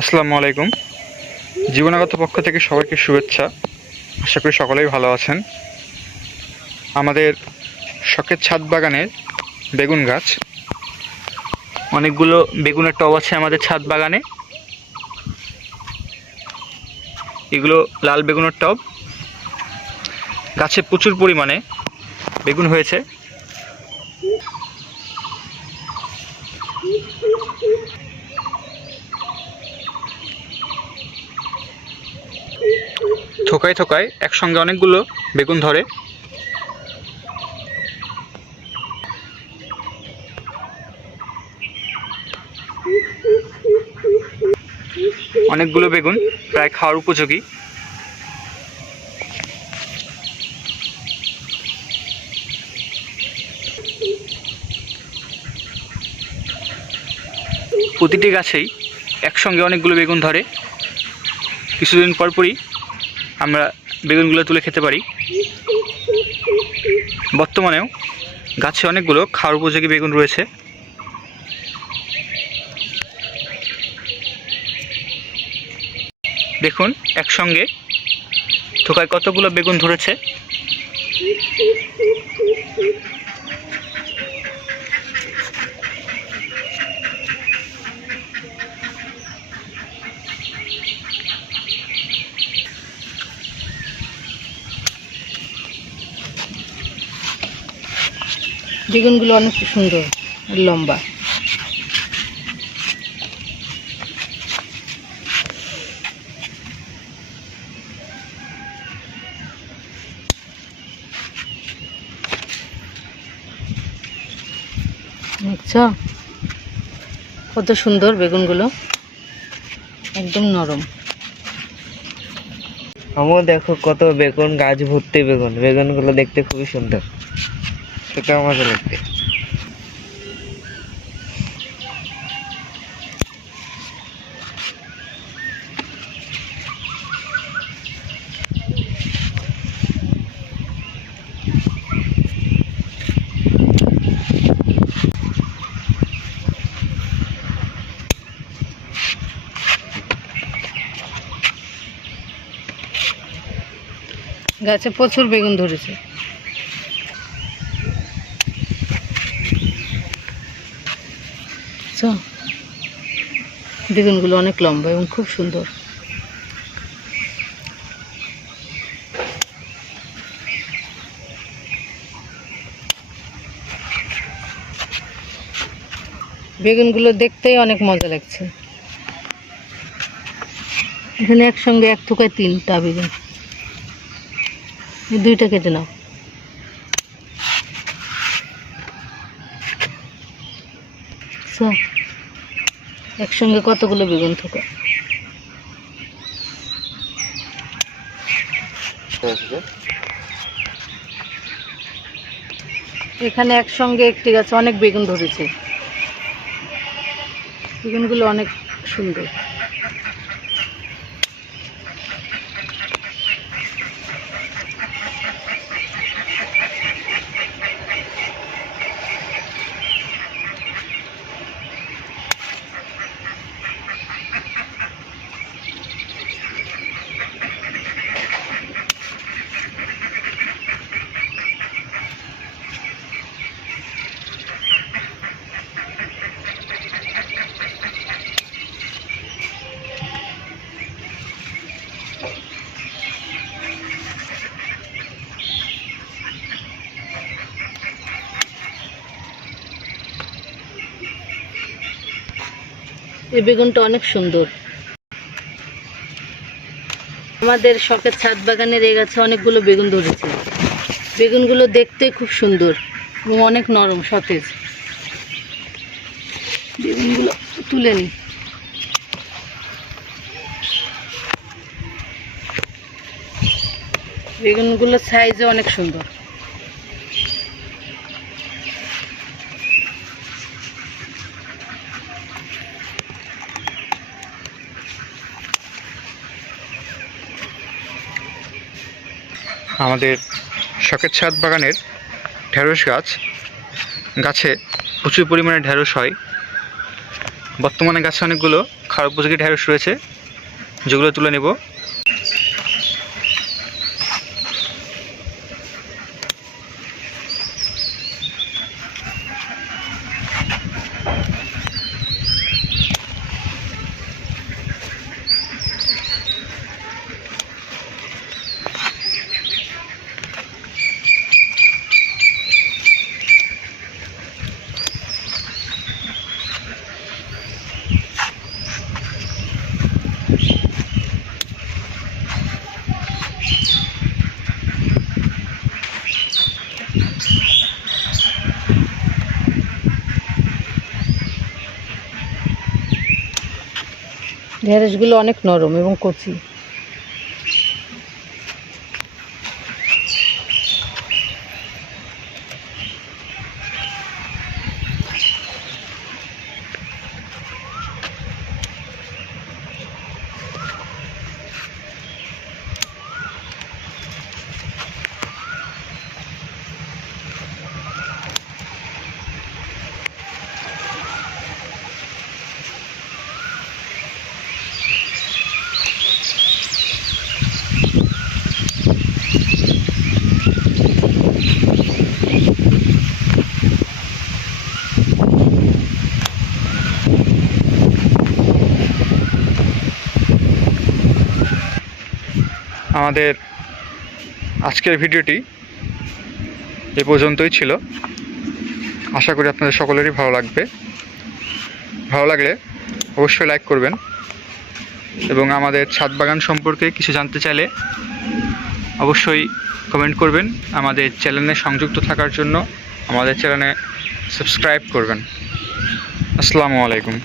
আসসালামু আলাইকুম। জীবনাগত পক্ষ থেকে সবাইকে শুভেচ্ছা। আশা করি সকলেই ভালো আছেন। আমাদের শখের ছাদ বাগানের বেগুন গাছ, অনেকগুলো বেগুনের টব আছে আমাদের ছাদ বাগানে। এগুলো লাল বেগুনের টব। গাছে প্রচুর পরিমাণে বেগুন হয়েছে। থোকায় থোকায় একসঙ্গে অনেকগুলো বেগুন ধরে। অনেকগুলো বেগুন প্রায় খাওয়ার উপযোগী। প্রতিটি গাছেই একসঙ্গে অনেকগুলো বেগুন ধরে। কিছুদিন পরপরই আমরা বেগুনগুলো তুলে খেতে পারি। বর্তমানেও গাছে অনেকগুলো খাওয়ার উপযোগী বেগুন রয়েছে। দেখুন একসঙ্গে থোকায় কতগুলো বেগুন ধরেছে। বেগুনগুলো অনেক সুন্দর আর লম্বা। আচ্ছা, কত সুন্দর বেগুনগুলো, একদম নরম। আমিও দেখো কত বেগুন, গাছ ভর্তি বেগুন। বেগুনগুলো দেখতে খুবই সুন্দর, খেতেও মজা লাগবে। গাছে প্রচুর বেগুন ধরেছে। আচ্ছা, বেগুনগুলো অনেক লম্বা এবং খুব সুন্দর। বেগুনগুলো দেখতেই অনেক মজা লাগছে। এখানে একসঙ্গে এক থোকায় 3টা বেগুন। এই 2টা কেটে নাও। আচ্ছা, একসঙ্গে কতগুলো বেগুন থোকা। এখানে একসঙ্গে একটি গাছে অনেক বেগুন ধরেছে। বেগুনগুলো অনেক সুন্দর। এই বেগুনটা অনেক সুন্দর। আমাদের শখের ছাদ বাগানের এই গাছে অনেকগুলো বেগুন ধরেছে। বেগুনগুলো দেখতে খুব সুন্দর এবং অনেক নরম, সতেজ। বেগুনগুলো তুলে নিই। বেগুনগুলোর সাইজও অনেক সুন্দর। আমাদের শখের ছাদ বাগানের ঢেঁড়স গাছে প্রচুর পরিমাণে ঢেঁড়স হয়। বর্তমানে গাছে অনেকগুলো খারাপ উপযোগী ঢেঁড়স রয়েছে, যেগুলো তুলে নেব। ঢেঁড়সগুলো অনেক নরম এবং কচি। আমাদের আজকের ভিডিওটি এ পর্যন্তই ছিল। আশা করি আপনাদের সকলেরই ভালো লাগবে। ভালো লাগলে অবশ্যই লাইক করবেন এবং আমাদের ছাদ বাগান সম্পর্কে কিছু জানতে চাইলে অবশ্যই কমেন্ট করবেন। আমাদের চ্যানেলে সংযুক্ত থাকার জন্য আমাদের চ্যানেলে সাবস্ক্রাইব করবেন। আসসালামু আলাইকুম।